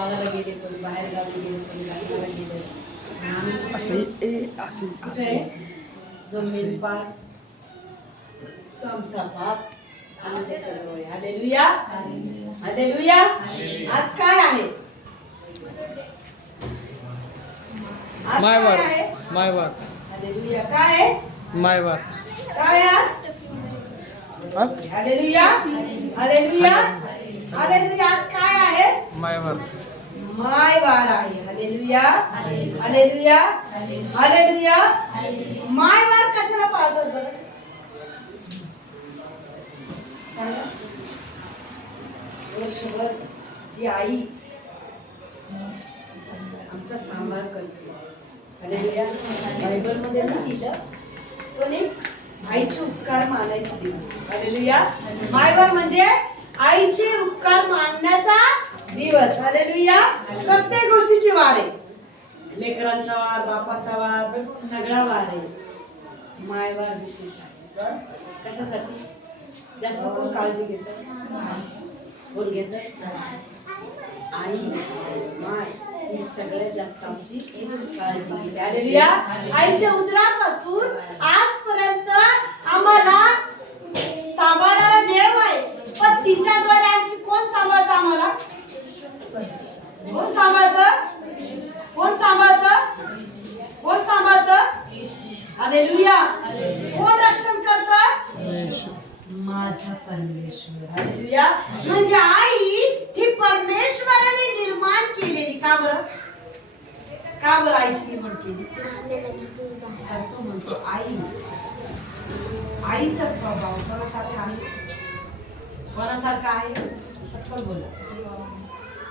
गावाला गेले, कोणी बाहेर गावी गेले, कोणी गावाला गेले. जो मेंढपाळ तो आमचा बाप आणि त्याच्याजवळ आहे. Hallelujah, hallelujah. आज काय आहे? आज मायवार, काय आहे? मायवार, हालेलुया. काय आहे? मायवार. काय आज? हा? Hallelujah, hallelujah, hallelujah. आज काय आहे? मायवार. मायवार आहे. Hallelujah, hallelujah, hallelujah. मायवार कशाला पाळतात बरं? सांगा. वर्षभर जी आई आमचा सांभाळ करते. हालेलुया. बायबलमध्ये ना दिलं पण एक आईचे उपकार मानायचे दिवस. हालेलुया. मायवार म्हणजे आईचे उपकार मानण्याचा दिवस. हालेलुया. प्रत्येक गोष्टीची वार आहे. लेकरांचा वार, बापाचा वार, सगळा वार आहे. मायवार विशेष आहे. कशासाठी? जास्त कोण काळजी घेतं? कोण घेतं? आई, माय ही सगळ्यात जास्त आमची काळजी घेते. हालेलुया. आईच्या उदरापासून आजपर्यंत आम्हाला सांभाळणारा देव आहे. पण तिच्याद्वारे आणखी कोण सांभाळतं आम्हाला? कोण सांभाळतं? कोण सांभाळतं? कोण सांभाळतं? हालेलुया. कोण रक्षण करतं? माझा परमेश्वर. हालेलुया. म्हणजे आई ही परमेश्वराने निर्माण केलेली. का बरं? का बरं आईची निवड केली? तो म्हणतो आई. आईचा स्वभाव कोणासारखा आहे? कोणासारखा आहे? पटकन बोला.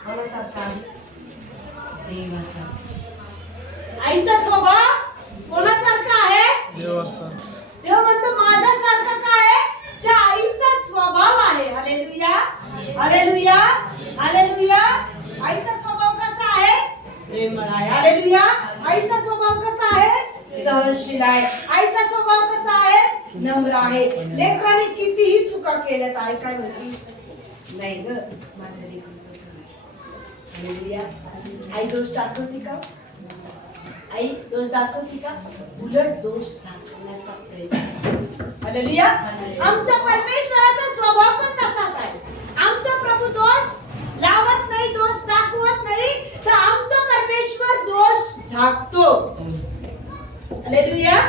कोणासारखा आहे? देवासारखा. आईचा स्वभाव कोणासारखा आहे? देवाचा. देव म्हणतो माझ्यासारखा काय आहे? त्या आईचा स्वभाव आहे. Hallelujah, hallelujah, hallelujah. आईचा स्वभाव कसा आहे? प्रेमळ आहे. हालेलुया. आईचा स्वभाव कसा आहे? सहनशील आहे. आईचा स्वभाव कसा आहे? नम्र आहे. लेकराने कितीही चुका केल्यात आई काय म्हणते? नाही ग, माझं लेकरू तसं नाही. हालेलुया. आई दोष दाखवते का? आई दोष दाखवते का? उलट दोष दाखवण्याचा प्रयत्न. हालेलुया. आमच्या परमेश्वराचा स्वभाव पण तसाच आहे. आमचा प्रभू दोष लावत नाही, दोष दाखवत नाही, तर आमचा परमेश्वर दोष झाकतो. हालेलुया.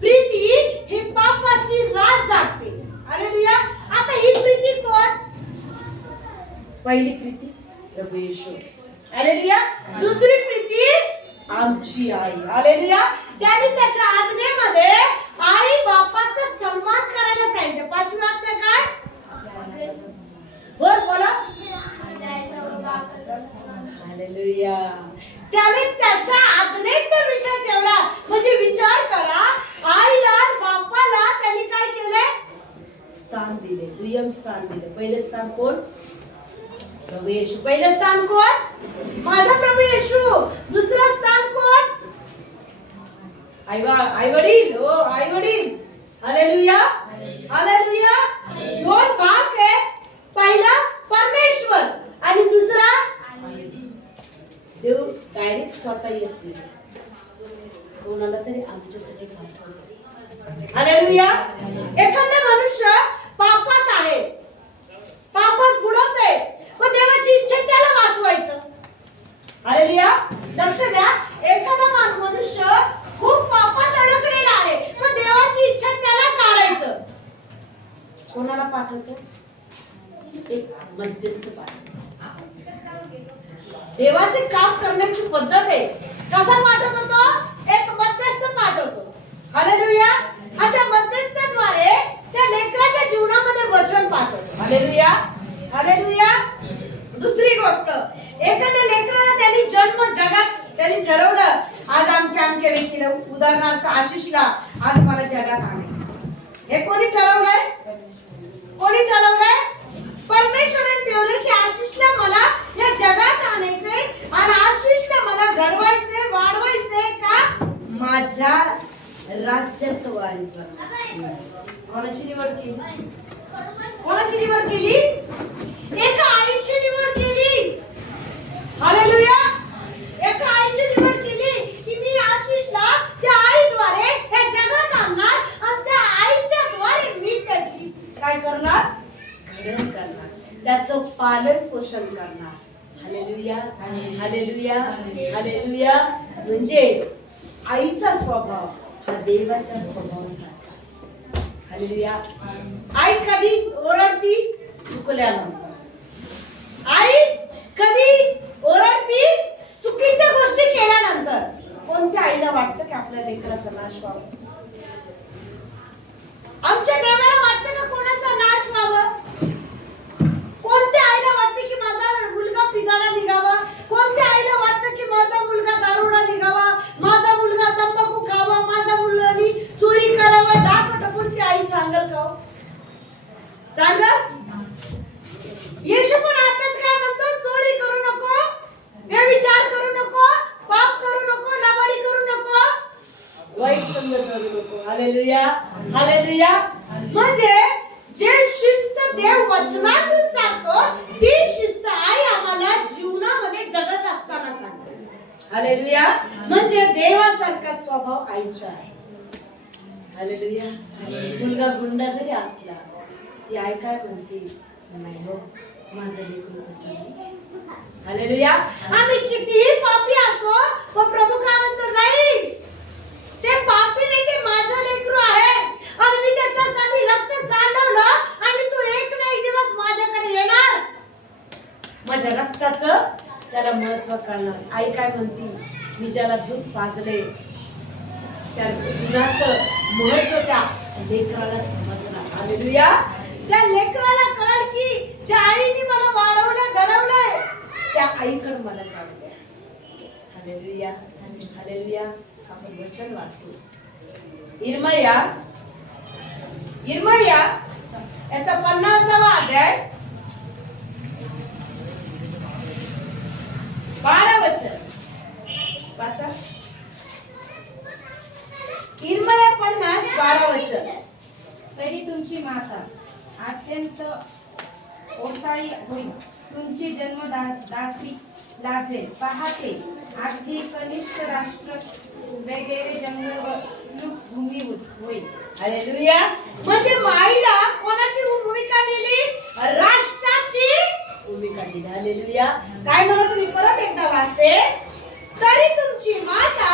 प्रीती ही पापाची रात जागते. हालेलुया. आता ही प्रीती कोण? पहिली प्रीती प्रभू येशू. हालेलुया. दुसरी प्रीती आमची आई. हालेलुया. त्याने त्याच्या आज्ञेमध्ये आई बापाचा सन्मान करायला सांगितलं. पाचवी आज्ञा काय? बर बोला. हालेलुया. त्याने त्याच्या आज्ञेत विषय ठेवला. म्हणजे विचार करा, आईला आणि बापाला त्यांनी काय केले? स्थान दिले. दुय्यम स्थान दिले. पहिले स्थान कोण? प्रभू येशू. पहिलं स्थान कोण? माझा प्रभू येशू. दुसरं स्थान कोण? आई वडील. हो, आई वडील. Hallelujah, hallelujah. दोन भाग आहे. पहिला परमेश्वर आणि दुसरा देव. डायरेक्ट स्वतः येत नाही, कोणाला तरी आमच्यासाठी पाठवतो. हालेलुया. एखादा मनुष्य पापात आहे, पापात बुडवतोय, मग देवाची इच्छा त्याला वाचवायचं. हालेलुया. लक्ष द्या. एखादा मनुष्य खूप पापात अडकलेला आहे, मग देवाची इच्छा त्याला काढायचं. कोणाला पाठवतो? एक मध्यस्थ पाठवतो. देवाचे काम करण्याची पद्धत आहे. कसा पाठवतो तो? एक मध्यस्थ पाठवतो. हालेलुया. आता मध्यस्थाद्वारे त्या लेकराच्या जीवनामध्ये वचन पाठवतो. Hallelujah, hallelujah. दुसरी गोष्ट, एखाद्या लेकराला त्यांनी जन्म जगात त्यांनी ठरवलं, आज आमच्या व्यक्तीला, उदाहरणार्थ आशिषला आज मला जगात आणायचं. हे कोणी ठरवलंय? कोणी ठरवलंय? परमेश्वराने ठेवलं की आशिषला मला या जगात आणायचंय आणि आशिषला मला घडवायचंय, वाढवायचंय का माझ्या राज्याचं वारीस बनायचं. कोणाची निवड केली? कोणाची निवड केली? एका आईची निवड केली. करणार, त्याचं पालन पोषण करणार. Hallelujah, hallelujah, hallelujah. म्हणजे आईचा स्वभाव हा देवाच्या स्वभावासारखा. हालेलुया. आई कधी ओरडती चुकल्यानंतर, आई कधी ओरडती चुकीच्या गोष्टी केल्यानंतर. कोणत्या आईला वाटतं की आपल्या लेकराचा नाश व्हावा? आमच्या देवाला वाटतं का कोणाचा नाश व्हावा? कोणत्या आईला वाटतं की माझा मुलगा पिदाडा निघावा? कोणत्या आईला वाटतं की माझा मुलगा दारुडा निघावा, माझा मुलगा तंबाखू खावा, माझा मुलानी चोरी करावा, डाक टपून ती आई सांगल का? सांगल? येशू पण आत्यात काय म्हणतो? चोरी करू नको, व्यभिचार करू नको, पाप करू नको, लबाडी करू नको, वाईट संगत करू नको. Hallelujah, hallelujah. म्हणजे जे शिस्त देव वचनातून सांगतो ती शिस्त आई आम्हाला जीवनामध्ये जगत असताना सांगते. हालेलुया. म्हणजे देवासारखा स्वभाव आईचा आहे. हालेलुया. मुलगा गुंडा जरी असला ती आई काय म्हणते? नाही हो, माझं लेकरू तसं नाही. हालेलुया. आम्ही कितीही पापी असो पण प्रभू काय म्हणतो? नाही, ते पापी नाही, ते माझं लेकरू आहे आणि मी त्याच्यासाठी रक्त सांडवलं आणि तू एक ना एक दिवस माझ्याकडे येणार. माझ्या रक्ताचं त्याला महत्व कळणार. आई काय म्हणती? मी ज्याला दूध पाजले त्या दुधाचं महत्व त्या लेकराला समजणार. हालेलुया. त्या लेकराला कळेल की ज्या आईने मला वाढवलं घडवलंय त्या आईकडे मला जाऊ द्या. Hallelujah, hallelujah. आपण वचन वाचू. इर्मया याचा 50वा अध्याय 12 वचन वाचा. इर्मया 50 12 वचन. तरी तुमची माता अत्यंत ओसाळी होईल, तुमची जन्मदात्री लाजेल. पाहते अगदी कनिष्ठ राष्ट्र वगैरे जंगल व भूमी होईल. हालेलुया. म्हणजे माईला कोणाची भूमिका दिली? राष्ट्राची भूमिका दिली. हालेलुया. काय म्हणत तुम्ही? परत एकदा वाचते. तरी तुमची माता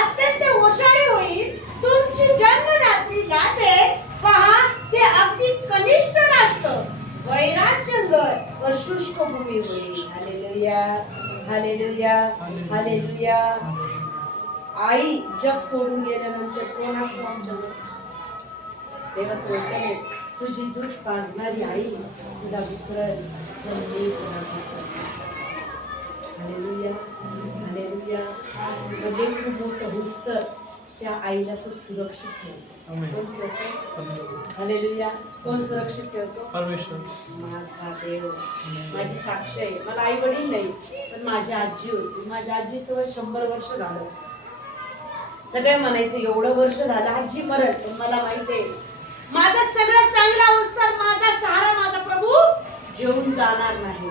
अत्यंत ओशाळी होईल, तुमची जन्मदात्री लाजेल. पहा ते अगदी कनिष्ठ राष्ट्र, वैराट जंगल व शुष्क भूमी होईल. Hallelujah, hallelujah, hallelujah. आई जग सोडून गेल्यानंतर कोण असतो आमच्यावर? देवाचं वचन आहे, तुझी दूध पाजणारी आई तुला विसरेल, पण मी तुला विसरेल. Hallelujah, hallelujah. म्हणजे खूप मोठं होऊस तर त्या आईला तू सुरक्षित ठेव. कोण ठेवतो? हालेलुया. कोण सुरक्षित ठेवतो? परमेश्वर. माझा देव. माझी साक्ष आहे. मला आई वडील नाही पण माझी आजी होती. माझ्या आजीचं वय 100 वर्ष झालं. सगळे म्हणायचे एवढं वर्ष झालं आजी मरत, पण मला माहित आहे माझा सगळं चांगला उत्तर माझा सहारा माझा प्रभू घेऊन जाणार नाही.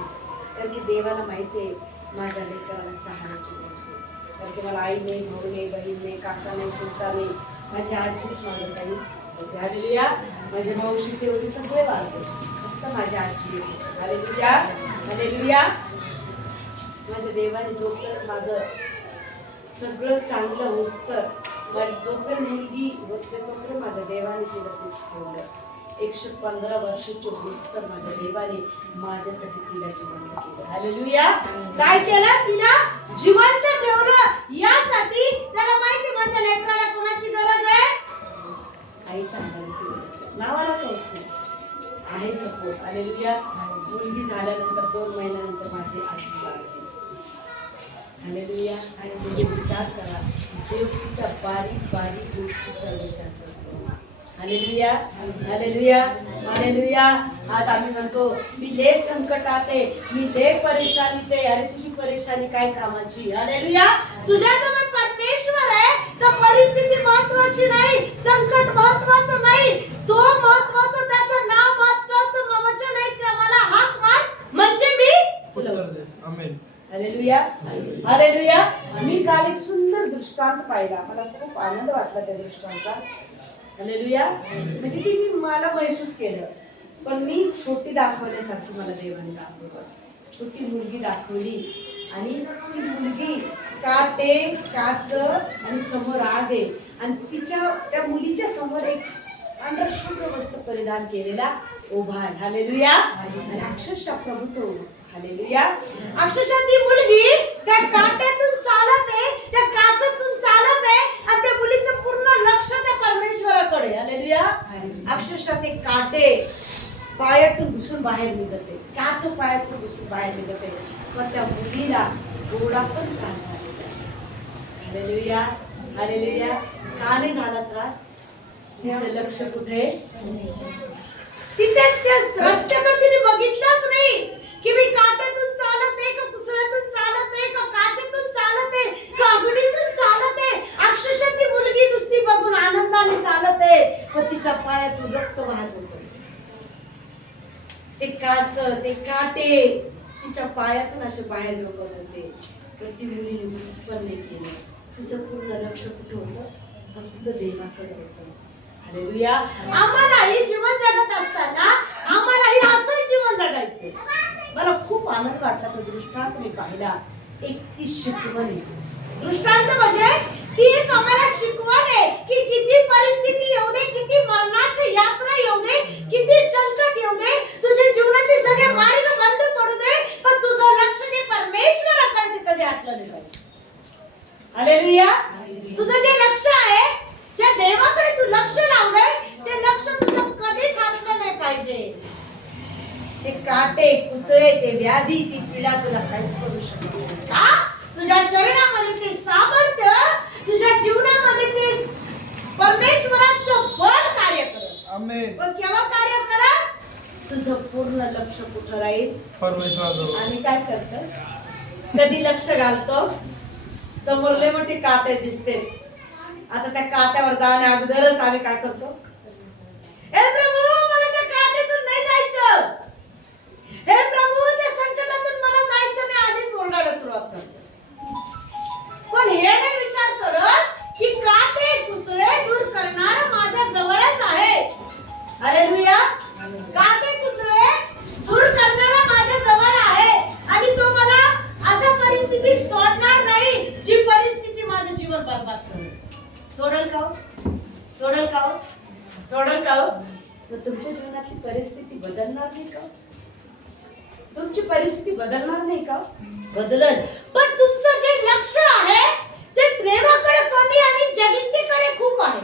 कारण की देवाला माहिती आहे माझ्या लेकराला सहाराची गरज आहे. कारण की मला आई नाही, भाऊ नाही, बहीण नाही, काका नाही, चुलता नाही. माझी आजीच माझं काही होते. हालेलुया. माझ्या मावशी तेवढी सगळे वाढते, फक्त माझी आजी होती. Hallelujah, hallelujah. माझ्या देवाने जोपर्यंत माझं सगळं चांगलं होतं, माझी जोपर्यंत मुलगी होते तोपर्यंत माझ्या देवाने तिला खूप ठेवलं. 115 वर्षाची होस्तर माझ्या देवाने माझ्यासाठी तिलाची बंद केलं. हालेलुया. काय केलं? तिला जिवंत ठेवलं. यासाठी त्याला माहिती माझ्या लेकराला कोणाची गरज आहे? आईच्या आधाराची गरज आहे. नावाला कळत आहे सपोर्ट. हालेलुया. मुलगी झाल्यानंतर 2 महिन्यानंतर माझी आजी वाढली. हालेलुया. आणि तुम्ही विचार करा, देव किती बारीक बारीक गोष्टीचा विचार करतो. Hallelujah, hallelujah, hallelujah. आज आम्ही म्हणतो मी लय संकटात आहे, मी लय परेशानीत आहे. अरे तुझी परेशानी काय कामाची? हालेलुया. तुझ्याजवळ परमेश्वर आहे तर परिस्थिती महत्वाची नाही, संकट महत्वाचं नाही, तो महत्वाचं, त्याचं नाव महत्वाचं. वचन आहे ते मला हाक मार म्हणजे मी तुला उत्तर देईन. आमेन. Hallelujah, hallelujah. मी काल एक सुंदर दृष्टांत पाहिला, मला खूप आनंद वाटला त्या दृष्टांचा. हालेलुया. म्हणजे ती मी मला महसूस केलं. पण मी छोटी दाखवण्यासारखी मला देवाने दाखवलं. छोटी मुलगी दाखवली आणि ती मुलगी काटे काच आणि समोर आग आहे आणि त्या मुलीच्या समोर एक पांढरा शुभ्र वस्त्र परिधान केलेला उभा आहे. हालेलुया. आणि अक्षरशः प्रभू तो हालेलुया. अक्षरशः ती मुलगी त्या काट्यातून चालत आहे, त्या काचातून चालत आहे आणि त्या मुलीचं पूर्ण लक्ष त्या परमेश्वराकडे. हालेलुया. अक्षरशः ते काटे पायातून घुसून बाहेर निघते, काच पायातून घुसून बाहेर निघते, पण त्या मुलीला गोडा पण का झाला. हालेलुया. हालेलुया. का नाही झाला त्रास? तिचं लक्ष कुठे? तिथे त्या रस्त्याकडे तिने बघितलंच नाही की मी काट्यातून चालत आहे का कुसळ्यातून चालत आहे का काचेतून चालत आहे का अग्नीतून चालत आहे. अक्षरशः ती मुलगी नुसती बघून आनंदाने चालत आहे, पण तिच्या पायातून रक्त वाहत होतं. ते काच ते काटे तिच्या पायातून असे बाहेर लोकत होते, पण ती मुलीने घुस पण नाही केलं. तिचं पूर्ण लक्ष कुठे होतं? फक्त देवाकडे होतं. हालेलुया. आम्हालाही जीवन जगत असताना आम्हालाही असं जीवन जगायचं. मला खूप आनंद वाटला तो दृष्टांत मी पाहिला. एक ती शिकवण आहे. दृष्टांत म्हणजे ती एक आम्हाला शिकवण आहे की किती परिस्थिती येऊ दे, किती मरणाची यात्रा येऊ दे, किती संकट येऊ दे, तुझ्या जीवनातले सगळे मार्ग बंद पडू दे, पण तुझं लक्ष जे परमेश्वराकडे ते कधी हटलं नाही पाहिजे. हालेलुया. तुझं जे लक्ष आहे, ज्या देवाकडे तू लक्ष लावलंय, ते लक्ष तुझं कधीच हटलं नाही पाहिजे. ते काटे कुसळे, ते व्याधी, ती पीडा तुला काहीच करू शकत नाही. का? तुझ्या शरीरामध्ये ते सामर्थ्य, तुझ्या जीवनामध्ये ते परमेश्वराचं बळ कार्य करत. आमेन. पण केव्हा कार्य करत? तुझं पूर्ण लक्ष कुठं राहील? परमेश्वराजवळ. आम्ही काय करतो? कधी लक्ष घालतो? समोरले मोठे काटे दिसते, आता त्या काट्यावर जाण्या अगोदरच आम्ही काय करतो? हे प्रभू, मला त्या काट्यातून नाही जायचं. हे प्रभू, त्या संकटातून मला जायचं नाही, आधीच ओरडायला सुरुवात करतो. पण हे नाही विचार करत की काटे कुसळे दूर करणारा माझ्या जवळच आहे. हालेलुया. काटे कुसळे दूर करणारा माझ्या जवळ आहे आणि तो मला अशा परिस्थितीत सोडणार नाही जी परिस्थिती माझं जीवन बर्बाद करेल. सोडल का? सोडल का? सोडल का? तर तुमच्या जीवनातली परिस्थिती बदलणार नाही का? तुमची परिस्थिती बदलणार नाही का? बदलल. पण तुमचं जे लक्ष आहे ते देवाकडे कमी आणि जगतीकडे खूप आहे.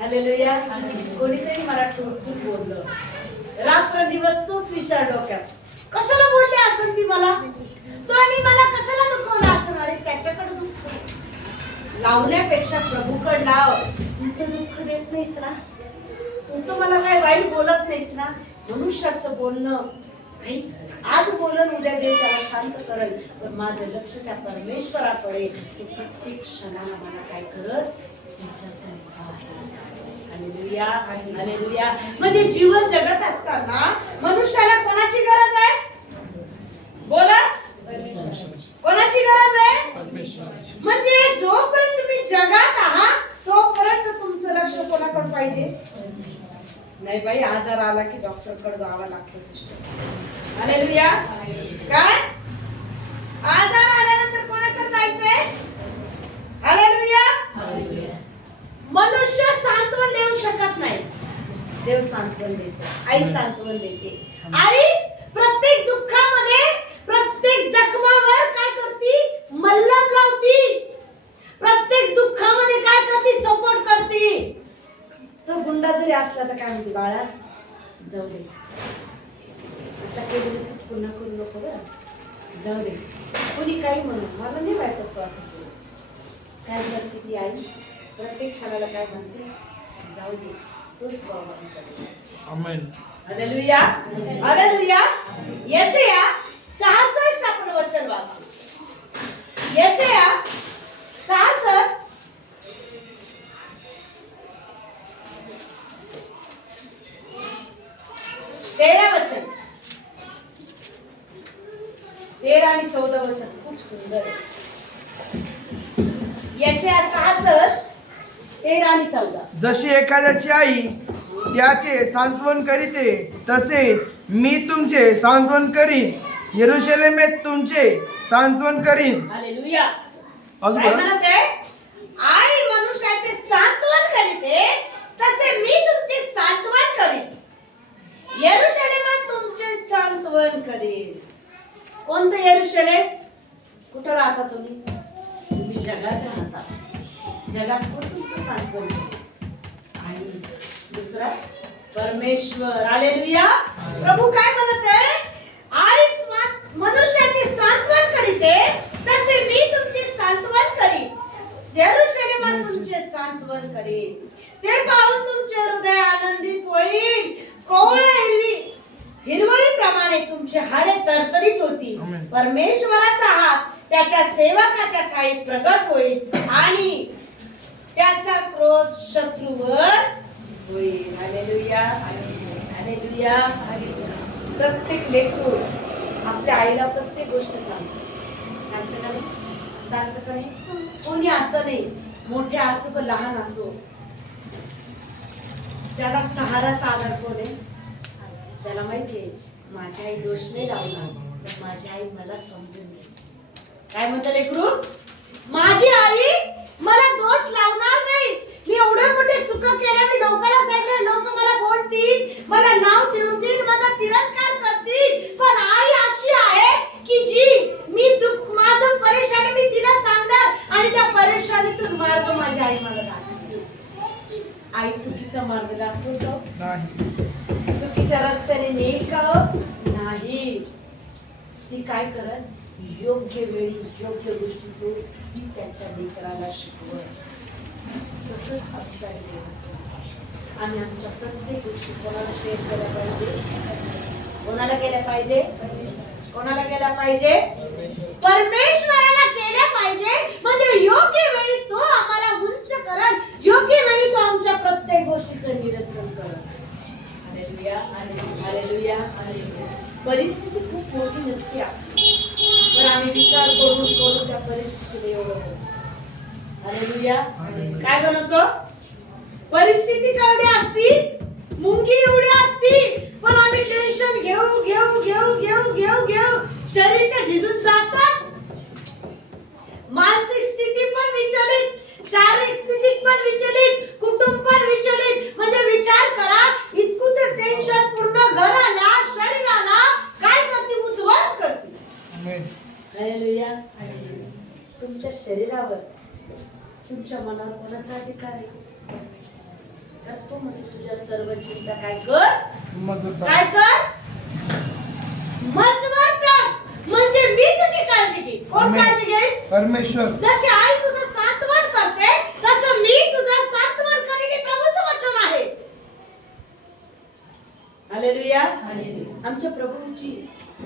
हालेलुया. कोणीतरी मराठी उचलून बोललं, रात्र दिवस तोच विचार डोक्यात. कशाला बोलले असेल ती मला? तो आणि मला कशाला दुखवला असेल? अरे त्याच्याकडे दुःख लावण्यापेक्षा प्रभूकडे लाव. तू तर दुःख देत नाहीस ना, तू तर मला काय वाईट बोलत नाहीस ना. मनुष्याचं बोलणं काही आज बोलन, उद्या देव त्याला शांत करेल, पण माझं लक्ष त्या परमेश्वराकडे. प्रत्येक क्षणाला मला काय करत? हालेलुया. हालेलुया. म्हणजे जीवन जगत असताना मनुष्याला कोणाची गरज आहे? बोला. कोणाची गरज आहे? म्हणजे जोपर्यंत तुम्ही जगात आहात तोपर्यंत तुमचं लक्ष कोणाकडे पाहिजे? नाही बाई, आजार आला की डॉक्टर कडे जावं लागतं सिस्टर. हालेलुया. काय? आजार आल्यानंतर कोणाकडे जायचंय? हालेलुया. मनुष्य सांत्वन देऊ शकत नाही, देव सांत्वन देतो. आई सांत्वन देते. आई प्रत्येक दुःखामध्ये, प्रत्येक जखमावर काय करती? मल्लम लावती. प्रत्येक दुःखामध्ये काय करती? सपोर्ट करती. तो गुंडा जरी असला तर काय म्हणते? बाळा जाऊ दे, आता केलेली चूक पुन्हा करू नको बरं, जाऊ दे. कोणी काही म्हणू, मला नाही वाटत तो असं केलं. काय करते ती आई? प्रत्येक क्षणाला काय म्हणते? जाऊ दे. तो स्वभाव. आमेन. हालेलुया. हालेलुया. यशया 66 आपण वचन वाचू. यशया 66 13 वचन, 13 आणि 14 वचन खूप सुंदर आहे. यशया 66 13 आणि 14. जशी एखाद्याची आई त्याचे सांत्वन करीते तसे मी तुमचे सांत्वन करीन. यरूशलेमेत तुमचे सांत्वन करीन. हालेलुया. अजून काय बोला. म्हणत आहे? आई मनुष्याचे सांत्वन करीते तसे मी तुमचे सांत्वन करीन. यरूशलेमात तुमचे सांत्वन करीन. कोणतं यरूशलेम? कुठं राहता तुम्ही? तुम्ही जगात राहता. जगात कोण तुमचं सांत्वन करेल? आई. दुसरा परमेश्वर. हालेलुया. प्रभू काय म्हणत आहे? आई मनुष्याचे सांत्वन करीते तसे मी तुमचे सांत्वन करीन. यरूशलेमात तुमचे सांत्वन करीन. ते पाहून तुमचे हृदय आनंदित होईल. कोवळ्या हिरवळीप्रमाणे तुमचे हाडे तरतरीत होतील. आमेन. परमेश्वराचा हात त्याच्या सेवकाच्या ठाई प्रगट होईल आणि त्याचा क्रोध शत्रूवर होईल. हालेलुया. हालेलुया. प्रत्येक लेकरू आपल्या आईला प्रत्येक गोष्ट सांगतं का नाही? सांगतं का नाही? कोणी असं नाही, मोठे असो का लहान असो, त्याला सहाराचा आधार कोण आहे? त्याला माहितीये माझी आई दोष नाही लावणार, तर माझी आई मला समजून घे. काय म्हणतं लेकरू? माझी आई मला दोष लावणार नाही. मी एवढे मोठे चुका केल्या, मी लोकांना सांगितलं, लोक मला बोलतील, मला नाव ठेवतील, माझा तिरस्कार करतील, पण आई अशी आहे की जी मी दुःख माझं परेशानी मी तिला सांगणार आणि त्या परेशानीतून मार्ग माझी आई मला दाखवते. आई चुकीचा मार्ग दाखवतो नाही. चुकीच्या रस्त्याने नेईल का? नाही. ती काय करत? योग्य वेळी योग्य गोष्टी तो ती त्याच्या लेकराला शिकवत. तसंच आमच्या देवाचं. आम्ही आमच्या प्रत्येक गोष्टी कोणाला शेअर केल्या पाहिजे? कोणाला केल्या पाहिजे? कोणाला केल्या पाहिजे? परमेश्वराला केल्या पाहिजे. म्हणजे योग्य वेळी तो आम्हाला उंच करल. योग्य वेळी तो आमच्या प्रत्येक गोष्टीचं निरसन करल. हालेलुया. हालेलुया. परिस्थिती खूप मोठी नसते पण आम्ही विचार करून त्या परिस्थितीला एवढं होतो. हालेलुया. काय बनवतो? परिस्थिती केवढी असती? मुंगी एवढी असती, पण आम्ही टेन्शन घेऊ घेऊ घेऊ घेऊ घेऊ घेऊ शरीर तर झिजून जातात. मानसिक स्थिती पण विचलित, शारीरिक स्थिती पण विचलित, कुटुंब पण विचलित. म्हणजे विचार करा, इतकं तर टेन्शन पूर्ण घराला शरीराला काय करते? उद्ध्वस्त करते. आमेन. हालेलुया. तुमच्या शरीरावर तुमच्या मनावर कोणाचा अधिकार आहे? तर तो म्हणजे तुझ्या सर्व चिंता काय कर? मजूर काय कर? मजवर टाक. म्हणजे मी तुझी काळजी घेईन. कोण आमेन. काळजी घेईन? परमेश्वर. जशी आई तुझं सांत्वन करते तसं मी तुझं सांत्वन करीन. हे प्रभूचं वचन आहे. हालेलुया. आमच्या प्रभूची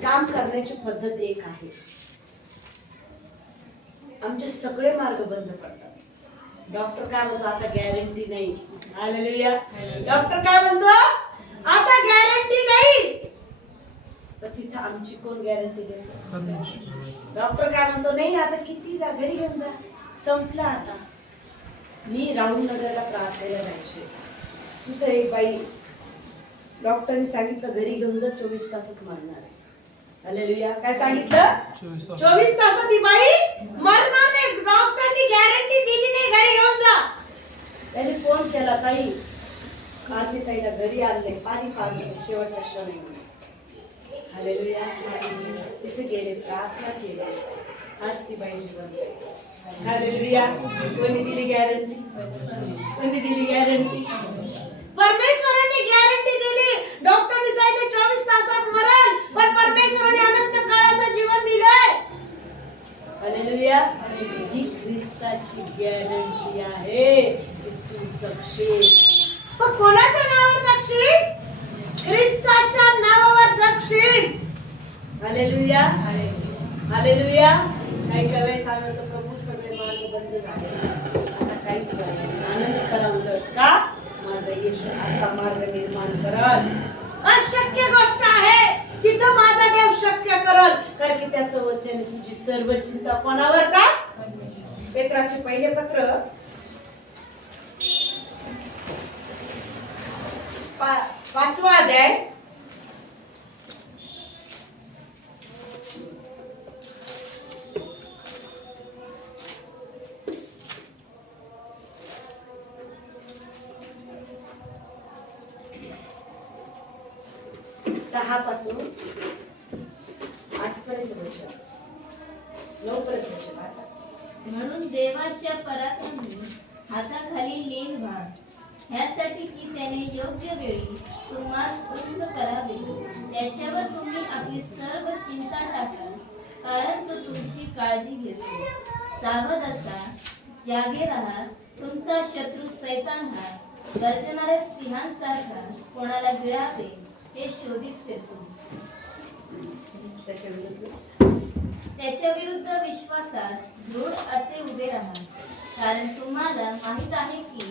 काम करण्याची पद्धत एक आहे. आमचे सगळे मार्ग बंद पडतात. डॉक्टर काय म्हणतो? आता गॅरंटी नाही. हालेलुया. डॉक्टर काय म्हणतो? आता गॅरंटी नाही. तर तिथं आमची कोण गॅरंटी देतो? डॉक्टर काय म्हणतो? नाही आता किती जा, घरी घेऊन जा, संपलं आता. मी राऊंडनगरला प्रार्थनेला जायचे. तिथं एक बाई, डॉक्टरने सांगितलं घरी घेऊन जा, 24 तासात मरणार आहे. हालेलुया. काय सांगितलं? 24 तासात ती बाई मरणार नाही. डॉक्टरनी गॅरंटी दिली नाही, घरी घेऊन जा. त्याने फोन केला, ताई आरती ताईला घरी आणले, पाणी पाजले शेवटच्या क्षणी. हालेलुया. तिथे गेले, प्रार्थना केली, आज ती बाई जिवंत. हालेलुया. कोणी दिली गॅरंटी? कोणी दिली गॅरंटी? परमेश्वराने गॅरंटी दिली. डॉक्टरने सांगितले 24 तासात मरेल, पण परमेश्वराने अनंत काळाचं जीवन दिलंय. हालेलुया. ही ख्रिस्ताची गॅरंटी आहे की तू जगशील. पण कोणाच्या नावावर जगशील? ख्रिस्ताच्या नावावर जगशील. हालेलुया. हालेलुया. काही वेळेस आलं तर प्रभू सगळे मार्ग बंद झाले, आता काहीच नाही. आनंद करा उलट का? माझा येशू आता मार्ग निर्माण करल. अशक्य गोष्ट आहे तिथं माझा देव शक्य करल. कारण की त्याचं वचन आहे, तुझी सर्व चिंता कोणावर का? पेत्राचे पहिले पत्र 5वा अध्याय 6 पासून 8 पर्यंत वाचा, 9 पर्यंत वाचा. म्हणून देवाच्या पराक्रमी हाताखाली लीन व्हा, ह्यासाठी की त्याने योग्य वेळी तुम्हाला उच्च करावे. त्याच्यावर तुम्ही आपली सर्व चिंता टाका, कारण तो तुमची काळजी घेतो. सावध असा, जागे राहा. तुमचा शत्रू सैतान हा गर्जणाऱ्या सिंहांसारखा कोणाला गिळावे हे शोधित फिरतो. त्याच्या विरुद्ध विश्वासात दृढ असे उभे राहा, कारण तुम्हाला माहित आहे की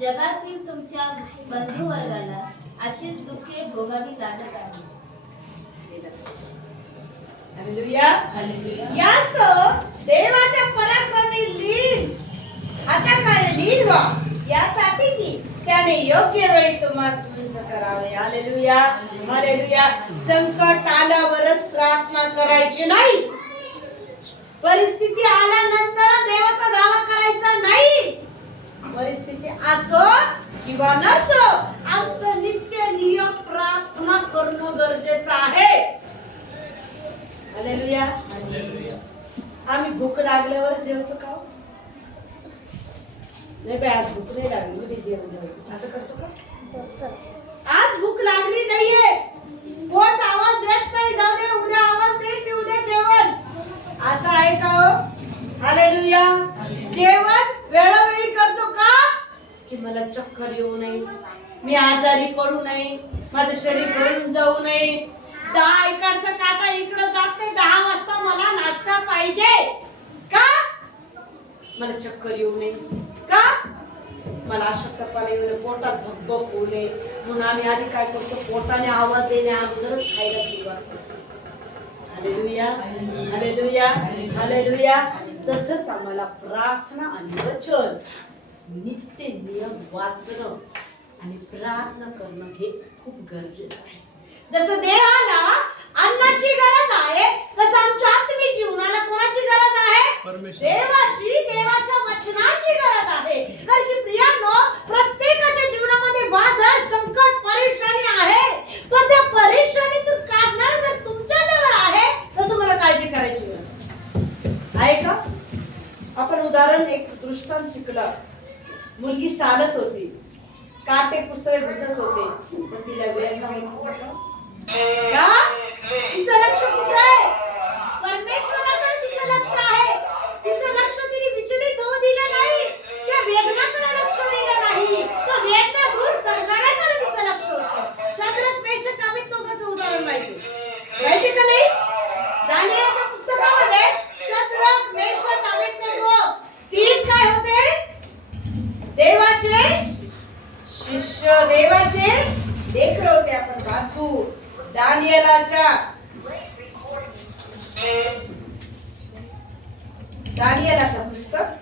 जगातील तुमच्या बंधुवर्गाला अशीच दुःखे भोगावी लागत आहेत. हालेलुया. यास्तव देवाच्या पराक्रमी लीन हाताखाली लीन व्हा, यासाठी की त्याने योग्य वेळी तुम्हाला उंच करावे. हालेलुया. हालेलुया. संकट आल्यावरच प्रार्थना करायची नाही, परिस्थिती आल्यानंतर देवाचा दावा करायचा नाही. परिस्थिती असो किंवा नसो, आमचं नित्य नियम प्रार्थना करणं गरजेचं आहे. हालेलुया. आम्ही भूक लागल्यावर जेवतो का? नाही बाई, आज भूक नाही लागली, उद्या जेवण जाऊ असं करतो का? आज भूक लागली नाहीये, पोट आवाज देत नाही, जाऊ दे उद्या आवाज देईल, मी उद्या जेवण, असं आहे का हो? हालेलुया. जेवण वेळोवेळी करतो का? की मला चक्कर येऊ नये, मी आजारी पडू नये, माझं शरीर गळून जाऊ नये, 10 एकरचा काटा इकडं जात नाही, 10 वाजता मला नाश्ता पाहिजे का? मला चक्कर येऊ नये का? मला अशक्तपणा येऊ नये, पोटात भगभग होऊ नये, म्हणून आम्ही आधी काय करतो, पोटाने आवाज देण्या अगोदरच खायला सुरुवात करतो. हालेलुया. हालेलुया. हालेलुया. तसंच आम्हाला प्रार्थना आणि वचन नित्य नियम वाचणं आणि प्रार्थना करणं हे खूप गरजेचं आहे. जसं देहाला अन्नाची गरज आहे, तसं आमच्या आत्मिक जीवनाला कोणाची गरज आहे? देवाची, देवाच्या वचनाची गरज आहे. कारण की प्रियांनो, प्रत्येकाच्या जीवनामध्ये वादळ, संकट, परेशानी आहे, पण त्या परेशानीतून काढणारा जर तुमच्या जवळ आहे, तर तुम्हाला काळजी करायची गरज आहे का? आपण उदाहरण एक दृष्टांत शिकलं. मुलगी चालत होती, काटे पुसळे घुसत होते, पण तिला वेदना होत होता का? तिचं लक्ष कुठे आहे? परमेश्वराकडे तिचं लक्ष आहे. तिचं लक्ष तिने विचलित होऊ दिलं नाही, त्या वेदनाकडे लक्ष दिलं नाही, तर वेदना दूर करणाऱ्याकडे तिचं लक्ष होतं. शाद्रक, मेशक, अबेदनोगोचं उदाहरण माहिती का नाही? दानिएलच्या पुस्तकामध्ये शाद्रक, मेशक, अबेदनोगो 3 काय होते? देवाचे शिष्य, देवाचे लेकरं होते. आपण वाचू दानिएलच्या पुस्तक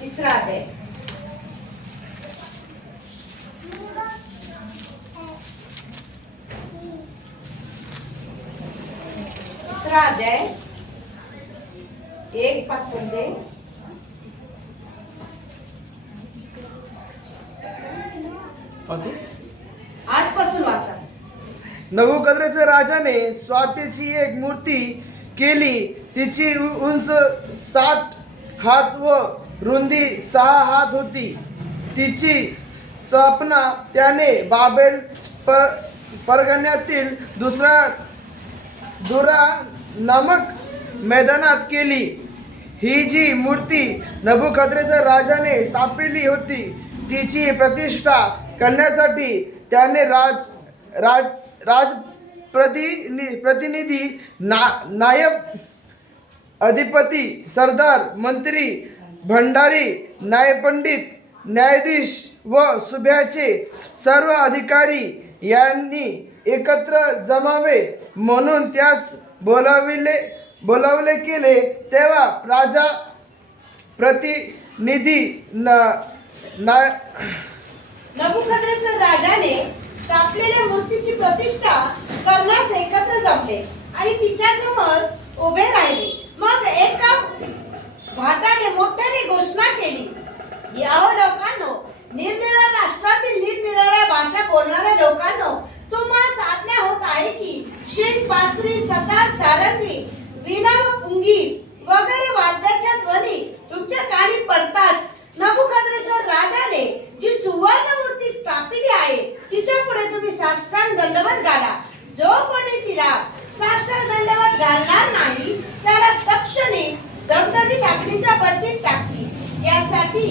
तिसरा अध्याय. तिसरा अध्याय 1 पासून ते 8 पासून वाचा. नबुकद्रेसर राजाने स्वार्थेची एक मूर्ती केली. तिची उंच 60 हात व रुंदी 6 हात होती. तिची स्थापना त्याने बाबेल परगण्यातील दुसऱ्या दुरा नामक मैदानात केली. ही जी मूर्ती नबुकद्रेसर राजाने स्थापिली होती तिची प्रतिष्ठा करण्यासाठी त्याने प्रतिनिधी नायब अधिपती सरदार मंत्री भंडारी न्यायपंडित न्यायाधीश व सुभ्याचे सर्व अधिकारी यांनी एकत्र जमावे म्हणून त्यास बोलावले केले. तेव्हा राजा प्रतिनिधी नबुकद्रेसर राजाने स्थापलेल्या मूर्तीची प्रतिष्ठा करण्यास एकत्र जमले आणि तिच्या समोर उभे राहिले. मग एका भाटाने मोठ्याने घोषणा केली, याहो लोकांनो, निरनिराळ्या राष्ट्रातील निरनिराळ्या भाषा बोलणाऱ्या लोकांनो, तुम्हाला आज्ञा होत आहे की शिंग, बासरी, सतार, सारंगी, वीणा व पुंगी वगैरे वाद्याच्या ध्वनी तुमच्या कानी पडताच नबुकद्रेसर राजाने जी सुवर्ण मूर्ती स्थापिली आहे तिच्या पुढे तुम्ही साष्टांग दंडवत घाला. जो कोणी तिला साष्टांग दंडवत घालणार नाही त्याला तक्षणी दगदगीत अग्नीच्या भट्टीत टाकतील. यासाठी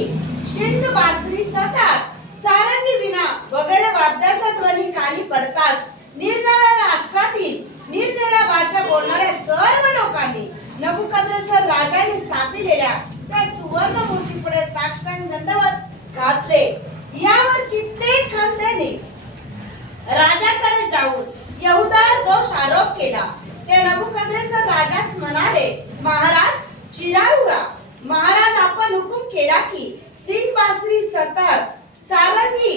शिंग, बासरी, सतार, सारंगी, वीणा वगैरे वाद्याचा ध्वनी कानी पडताच निरनिराळ्या राष्ट्रातील निरनिराळ्या भाषा बोलणाऱ्या सर्व लोकांनी नबुकद्रेसर राजाने स्थापिलेल्या त्या सुवर्ण मूर्तीपुढे साष्टांग दंडवत घातले. यावर कित्येक खंतेने राजाकडे जाऊन यहुदावर दोष आरोप केला. ते नबुकद्रेसर राजास म्हणाले, महाराज चिराउगा, महाराज आपण हुकूम केला की सिंग, बासरी, सतार, सारंगी,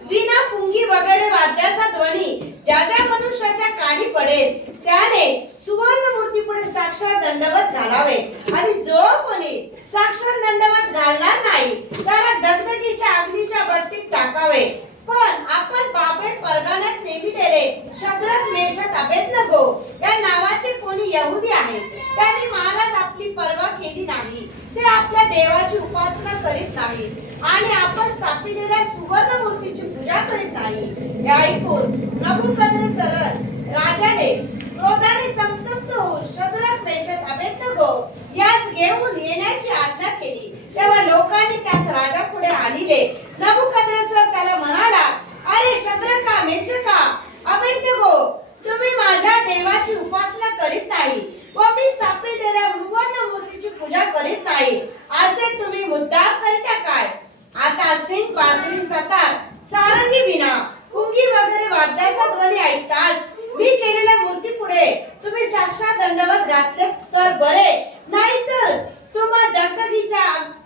वीणा, पुंगी वगैरे वाद्याचा ध्वनी ज्या ज्या मनुष्याच्या कानी पडेल त्याने सुवर्ण मूर्तीपुढे साक्षात दंडवत घालावे आणि जो कोणी साक्षात दंडवत घालणार नाही त्याला दगदगीच्या अग्नीच्या भट्टीत टाकावे. पण आपण बाबेल परगाण्यात नेमिलेले शद्रक, मेषक, अबेदनगो या नावाचे कोणी यहुदी आहेत. त्यांनी महाराज आपली पर्वा केली नाही. ते आपल्या देवाची उपासना करीत नाहीत आणि आपण स्थापिलेल्या सुवर्ण मूर्तीची पूजा करीत नाही. हे ऐकून नबुकद्रेसर राजाने क्रोधाने संतप्त होऊन शद्रक, मेषक, अबेदनगो यास घेऊन येण्याची आज्ञा केली. तेव्हा लोकांनी त्यास राजापुढे आणले. नबुकद्रेसर त्याला म्हणाला, अरे शद्रका, मेषका, अबेदनगो, तुम्ही माझ्या देवाची उपासना करीत नाही व मी स्थापिलेल्या सुवर्ण मूर्तीची पूजा करीत नाही, असे तुम्ही मुद्दाम करीता काय? आता सिंग, बासरी, सतार, सारंगी, वीणा, पुंगी वगैरे वाद्याचा ध्वनी ऐकताच मी केलेल्या मूर्ती पुढे तुम्ही साक्षात दंडवत घातले तर बरे, नाहीतर तुम्हा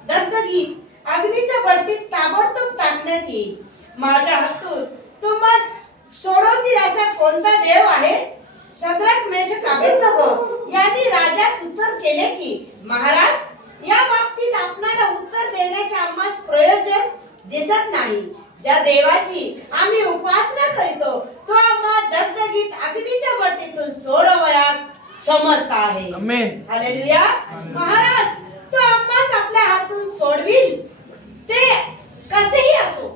दगदगीत अग्नीच्या भट्टीत ताबडतोब टाकण्यात येईल. माझ्या हातून तुम्हा सोडवतील असा कोणता देव आहे? शद्रक, मेषक, अबेदनगो यांनी राजास उत्तर केले की महाराज, या बाबतीत आपणाला उत्तर देण्याचे आम्हास प्रयोजन दिसत नाही. ज्या देवाची आम्ही उपासना करीतो तो आम्हा दगदगीत अग्नीच्या भट्टीतून सोडवयास समर्थ आहे. आमेन. हालेलुया. महाराज, तो आम्हास आपल्या हातून सोडविल ते कसेही असो,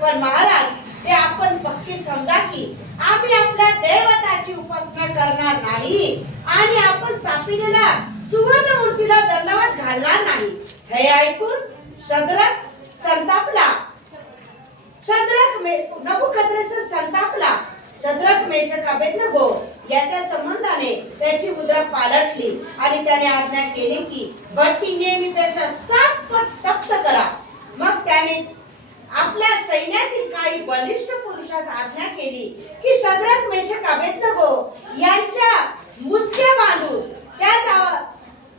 पण महाराज ते आपण पक्के समजा की आम्ही आपल्या देवताची उपासना करणार नाही आणि आपण स्थापिलेल्या सुवर्ण मूर्तीला दंडवत घालणार नाही. हे ऐकून शद्रक संतापला. नबुकद्रेसर संतापला. शद्रक, मेषक, अबेदनगो याच्या संबंधाने त्याची मुद्रा पालटली आणि त्याने आज्ञा केली की भट्टी नेहमीपेक्षा 60 पट तप्त करा. मग त्याने आपल्या सैन्यातील काही बलिष्ठ पुरुषास आज्ञा केली की शद्रक, मेषक, अबेदनगो यांच्या मुसक्या बांधून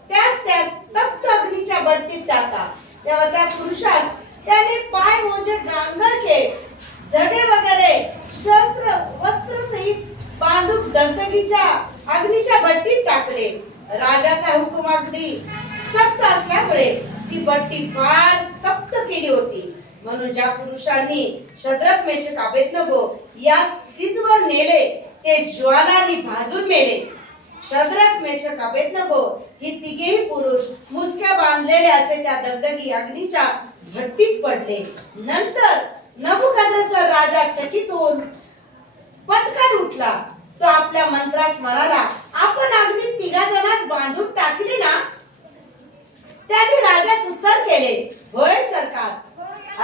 त्यास तप्त अग्नीच्या भट्टीत टाका. तेव्हा त्या पुरुषास त्याने पाय मोजे, गांगरखे, झडे वगैरे शस्त्र वस्त्र सहित बांधून दगदगीच्या अग्नीच्या भट्टीत टाकले. राजाचा हुकूम अगदी सक्त असल्यामुळे ती भट्टी फार तप्त केली होती. म्हणून ज्या पुरुषांनी शद्रक, मेषक, अबेदनगो यास तीचवर नेले ते ज्वालांनी भाजून मेले. शद्रक, मेषक, अबेदनगो ही तिघेही पुरुष मुसक्या बांधलेले असे त्या दगदगी अग्नीच्या भट्टीत पडले. नंतर नबुकद्रेसर राजा चकित होऊन पटकन उठला. तो आपल्या मंत्रास म्हणाला, आपण अग्नीत तिघा जणांस बांधून टाकली ना? त्याने राजास उत्तर केले, होय सरकार,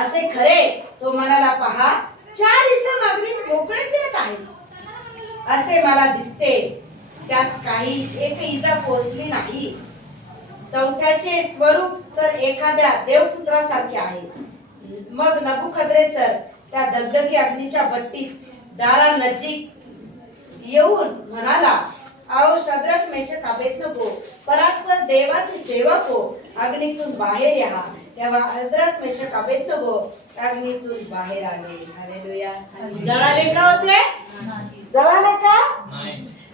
असे खरे. तो म्हणाला, पहा, 4 इसम अग्नीत मोकळे फिरत आहेत, असे मला दिसते. त्यास काही एक इजा पोहोचली नाही. चौथ्याचे स्वरूप तर एखाद्या देवपुत्रासारखे आहे. मग नबुकद्रेसर त्या दगदगी अग्नीच्या भट्टीत दारानजीक येऊन म्हणाला, आओ शद्रक मेषक अबेदnego, परात्पर देवाचे सेवक हो, अग्नीतून बाहेर या. तेव्हा शद्रक मेषक अबेदnego अग्नीतून बाहेर आले. हालेलुया. जळाले का होते? जळाले का?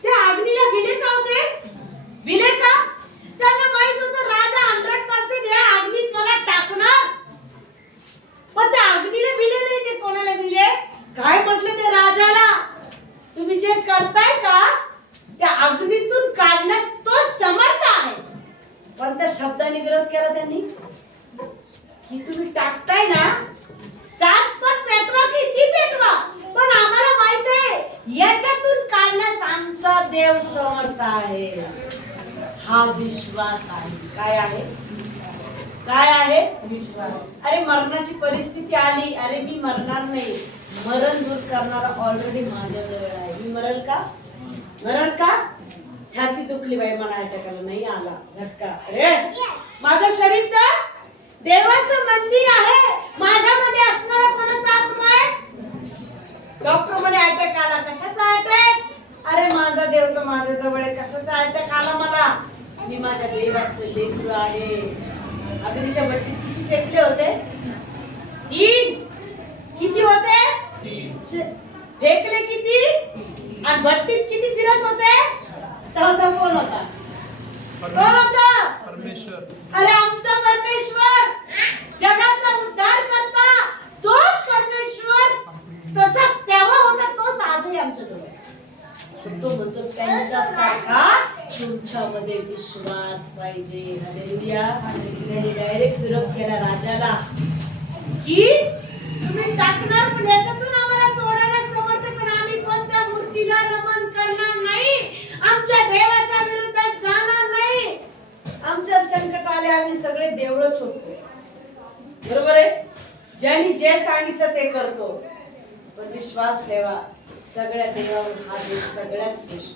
त्या अग्नीला भिले का होते? भिले का? त्यांना माहित होतं राजा 100% या अग्नीत मला टाकणार. पण त्या अग्नीला भिले नाही. ते कोणाला भिले? काय म्हटलं ते राजाला, तुम्ही जे करताय का त्या अग्नीतून काढण्यास तो समर्थ आहे. पण त्या शब्दाने विरोध केला त्यांनी, की तुम्ही टाकताय ना, 7 पट पेटवा की ती पेटवा, पण आम्हाला माहित आहे याच्यातून काढण्यास आमचा देव समर्थ आहे. हा विश्वास आहे. काय आहे? काय आहे? विश्वास. अरे मरणाची परिस्थिती आली, अरे मी मरणार नाही, मरण दूर करणारा ऑलरेडी माझ्याजवळ आहे. मी मरण का? मरण का? छाती दुखली बाई, मला अटॅकाला नाही आला झटका. अरे माझं शरीर तर देवाचं मंदिर आहे, माझ्यामध्ये असणारा कोणाचा आत्मा आहे? डॉक्टर म्हणे अटॅक आला. कशाचा अटॅक? अरे माझा देव तर माझ्या जवळ आहे. कशाचा अटॅक आला मला? मी माझ्या देवाचं लेकरू आहे. अग्नीच्या भट्टीत किती पेटले होते? 3. किती होते? 3. फेकले किती? आणि भट्टीत किती फिरत होते? 4था कोण होता? कोण होता? परमेश्वर. अरे आमचा परमेश्वर, जगाचा उद्धार करता तोच परमेश्वर, तसा तेव्हा होता तोच आजही आमच्या जवळ. तो म्हणतो त्यांच्यासारखा तुमच्यामध्ये विश्वास पाहिजे. हालेलुया. त्यांनी डायरेक्ट विरोध केला राजाला, की तुम्ही टाकणार पण याच्यातून आम्हाला सोडण्यास समर्थ, पण आम्ही कोणत्या मूर्तीला नमन करणार नाही, आमच्या देवाच्या विरोधात जाणार नाही. आमच्या संकट आले आम्ही सगळे देवळच होतो. बरोबर आहे? ज्यांनी जे सांगितलं ते करतो. पण विश्वास ठेवा, सगळ्या देवावर हा देव सगळ्यात श्रेष्ठ.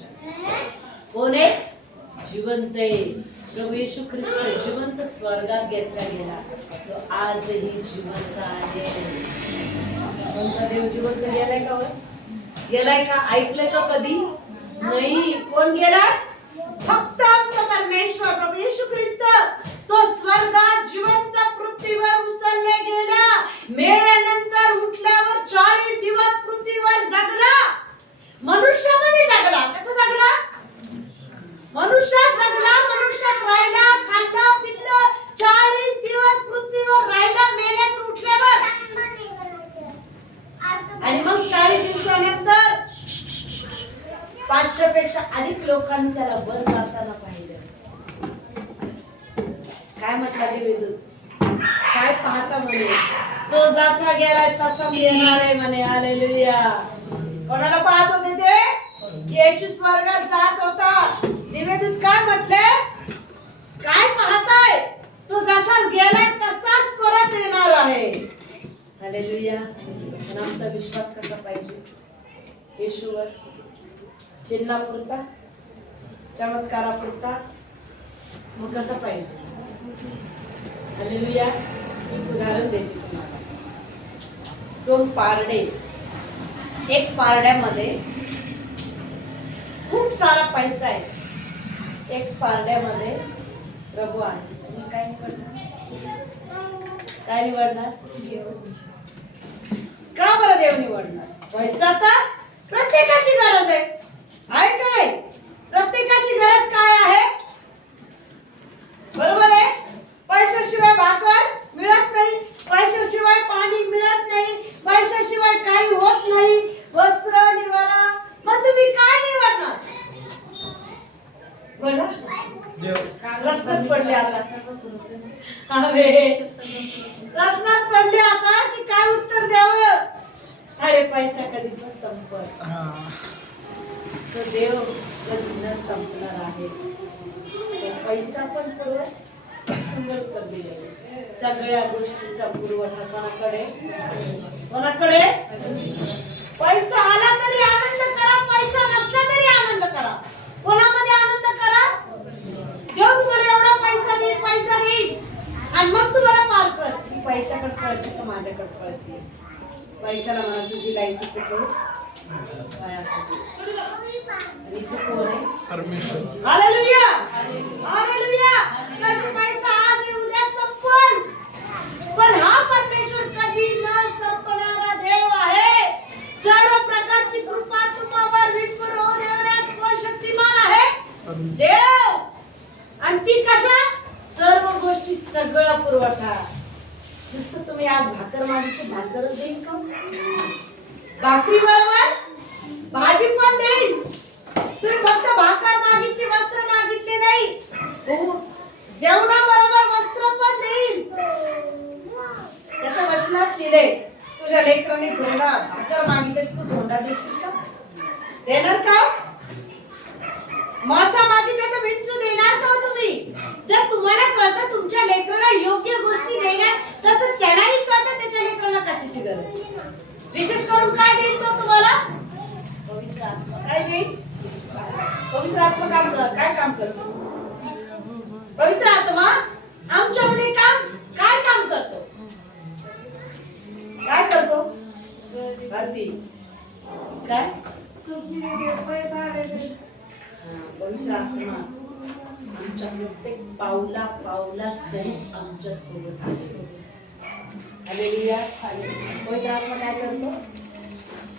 कोण आहे? जिवंत आहे. प्रभू येशू ख्रिस्त जिवंत स्वर्गात घेतला गेला, तो आजही जिवंत आहे. कोणता देव जिवंत गेलाय का? गेलाय का? ऐकलंय का कधी? नाही. कोण गेलाय? फक्त आमचा परमेश्वर प्रभू येशू ख्रिस्त. तो स्वर्गात जिवंत पृथ्वीवर उचलले गेला. मेल्यानंतर उठल्यावर 40 दिवस पृथ्वीवर जगला. मनुष्यामध्ये जगला. कसं जगला? मनुष्यात जगला, मनुष्यात राहिला, खाल्ला पिल्ला, 40 दिवस पृथ्वीवर राहिला मेल्यानंतर उठल्यावर. आणि मग 40 दिवसानंतर 500 पेक्षा अधिक लोकांनी त्याला वर जाताना पाहिलं. काय म्हटलं देवदूत? काय पाहता म्हणे? तो जसा गेलाय तसा येणार आहे म्हणे. हालेलुया. कोणाला पाहत होते ते? येशू स्वर्गात जात होता. देवदूत काय म्हटले? काय पाहताय? तो जसा गेलाय तसाच परत येणार आहे. हालेलुया. पण आमचा विश्वास कसा पाहिजे? येशूवर. चिन्हापुरता, चमत्कारापुरता? मग कसं पाहिजे? हालेलुया. एक उदाहरण देते तुम्हाला. 2 पारडे. एक पारड्यामध्ये खूप सारा पैसा आहे, एक पारड्यामध्ये प्रभू आहे. तुम्ही काय निवडणार? काय निवडणार? का बरं देव निवडणार? पैसा तर प्रत्येकाची गरज आहे का नाही? प्रत्येकाची गरज काय आहे? बरोबर आहे? पैशाशिवाय भाकर मिळत नाही, पैशाशिवाय पाणी मिळत नाही, पैशाशिवाय काही होत नाही, वस्त्र निवारा. मग तुम्ही काय निवडणार? बोला. प्रश्नात पडले आता. प्रश्नात पडले आता की काय उत्तर द्यावं? अरे पैसा कधीच संपत. तो देव कधी न संपणार आहे. तो पैसा पण पुरवत, सुंदर उत्तर दिले. सगळ्या गोष्टीचा पुरवठा कोणाकडे? कोणाकडे? पैसा आला तरी आनंद करा, पैसा नसला तरी आनंद करा. कोणामध्ये आनंद करा? देव तुम्हाला एवढा पैसा देईल, पैसा देईल आणि मग तुम्हाला पार कर. ती पैशाकडे पळते का माझ्याकडे पळते? पैशाला म्हणा तुझी लाईफ कुठे आणि तू कोण आहे? परमेश्वर. Hallelujah, hallelujah. कारण की पैसा आज आहे, उद्या संपल, पण हा परमेश्वर कधी न संपणारा देव आहे. सर्व प्रकारची कृपा तुम्हावर विपुल होऊ देण्यास कोण शक्तिमान आहे? देव. आणि ती कसा? सर्व गोष्टी सगळा पुरवठा. नुसतं तुम्ही आज भाकर मागितली, भाकरच देईल का? भाकरी बरोबर भाजी पण देईल. तुम्ही फक्त भाकर मागितली, वस्त्र मागितले नाही, जेवणाबरोबर वस्त्र पण देईल. त्याच्या वचनात लिहिले, तुझ्या लेकराने धोंडा भाकर मागितली, तू धोंडा देशील का? देणार का? मासा मागितला तर विंचू देणार का तुम्ही? जर तुम्हाला कळतं तुमच्या लेकराला योग्य गोष्टी देण्यात, तसं त्यालाही कळतं त्याच्या लेकराला कशाची गरज. विशेष करून काय देईल तो तुम्हाला? पवित्र आत्मा. काय देईल? पवित्र आत्मा काय काम करतो? पवित्र आत्मा आमच्यामध्ये काय काम करतो? काय करतो? भारती काय? पवित्र आत्मा आमच्या प्रत्येक पावला पावला सहित आमच्या सोबत आहे. हालेलुया. पवित्र आत्मा काय करतो?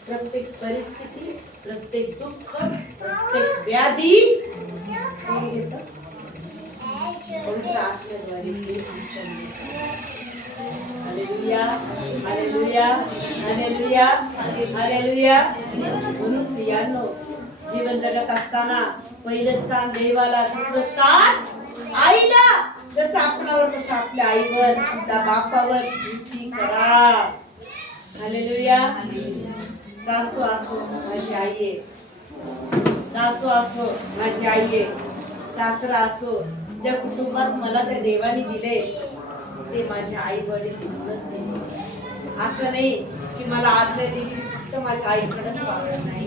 प्रत्येक परिस्थिती, प्रत्येक दुःख, प्रत्येक व्याधी कोण घेतं? पवित्र आत्म्याद्वारे ते आमच्या. Hallelujah, hallelujah, hallelujah, hallelujah. म्हणून प्रियांनो, जीवन जगत असताना पहिलं स्थान देवाला, दुसरं स्थान आईला. जसं आपणावर तसं आपल्या आईवर, आपल्या बापावर प्रीती करा. हालेलुया. सासू असो माझी आई आहे, सासू असो माझी आई आहे, सासरा असो, ज्या कुटुंबात मला त्या देवाने दिले ते माझ्या आई वडील तिथूनच दिले. असं नाही की मला आज्ञा दिली फक्त माझ्या आईकडेच वागत नाही.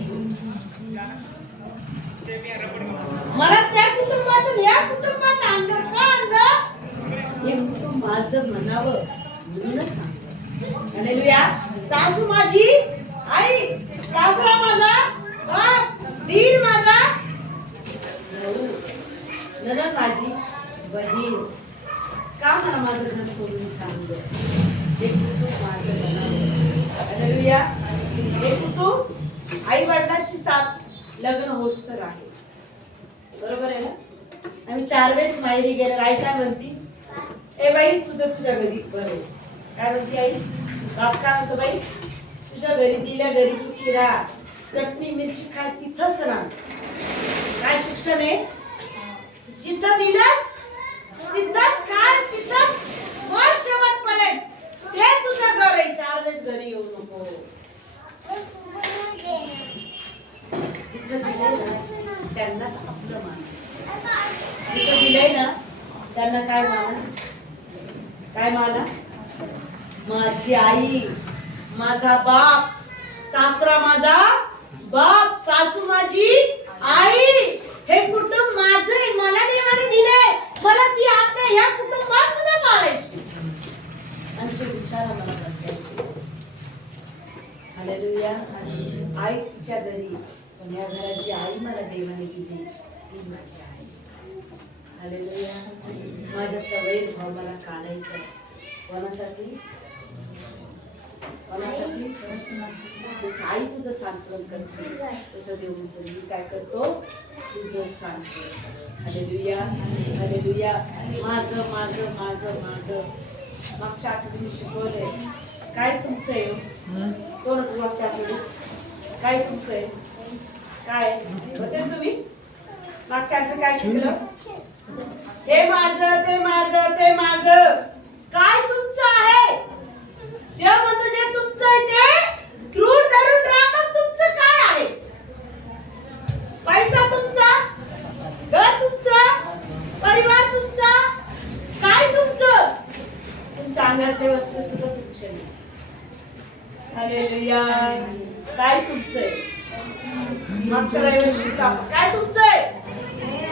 मला त्या कुटुंबातून या कुटुंबात आणलं का आणलं? हे कुटुंब माझं म्हणावं म्हणूनच सांगतो. हालेलुया. सासू माझी आई, सासरा माझा बाप, दीर माझा भाऊ, नणंद माझी बहीण. का मला माझं घर सोडून सांगलं? हे कुटुंब माझं म्हणावं. हालेलुया. हे कुटुंब आई वडिलांची साथ लग्न होस तर आहे. बरोबर आहे ना? आम्ही 4 वेळेस माहेरी गेलो. आई काय म्हणती? ए बाई तुझ्या घरी बरं. काय म्हणती आई? बाप काय म्हणतो? बाई तुझ्या घरी दिल्या घरी सुखी राहा, चटणी मिरची खा, तिथंच राहा. काय शिक्षण आहे? जिथं दिलंस तिथंच काय, तिथंच वर शेवटपर्यंत. ते तुझं घर आहे. 4 वेळेस घरी येऊ नको. जिथं दिलंय ना त्यांनाच आपलं मान. जिथं दिलंय ना त्यांना काय माना? काय माना? माझी आई, माझा बाप, सासरा माझा बाप, सासू माझी आई. हे कुटुंब माझं आहे, मला देवाने दिलंय. मला ती आज्ञा ह्या कुटुंबात सुद्धा पाळायची. आमचे विचार आम्हाला बदलायचे. हालेलुया. आई तिच्या घरी, पण या घराची आई मला देवाने दिली ती माझी आई. हालेलुया. माझ्यातला वैरभाव मला काढायचा. कोणासाठी? कोणासाठी? जसं आई तुझं सांत्वन करते तसं देव म्हणतो मी काय करतो? तुझं सांत्वन. Hallelujah, hallelujah. माझं माझं माझं माझं. मागच्या आठवडी मी शिकवलंय. काय तुमचं आहे? कोण होतं मागच्या आठवडी? काय तुमचं आहे? काय होते तुम्ही मागच्या आठवडी काय शिकलं? हे माझं, ते माझं, ते माझं. काय तुमचं आहे? देव म्हणतो जे तुमचं आहे ते दृढ धरून राहा. मग तुमचं काय आहे? हालेलुया. काय तुमचंय? मागच्या रविवारी शिकलो आपण. काय तुमचंय?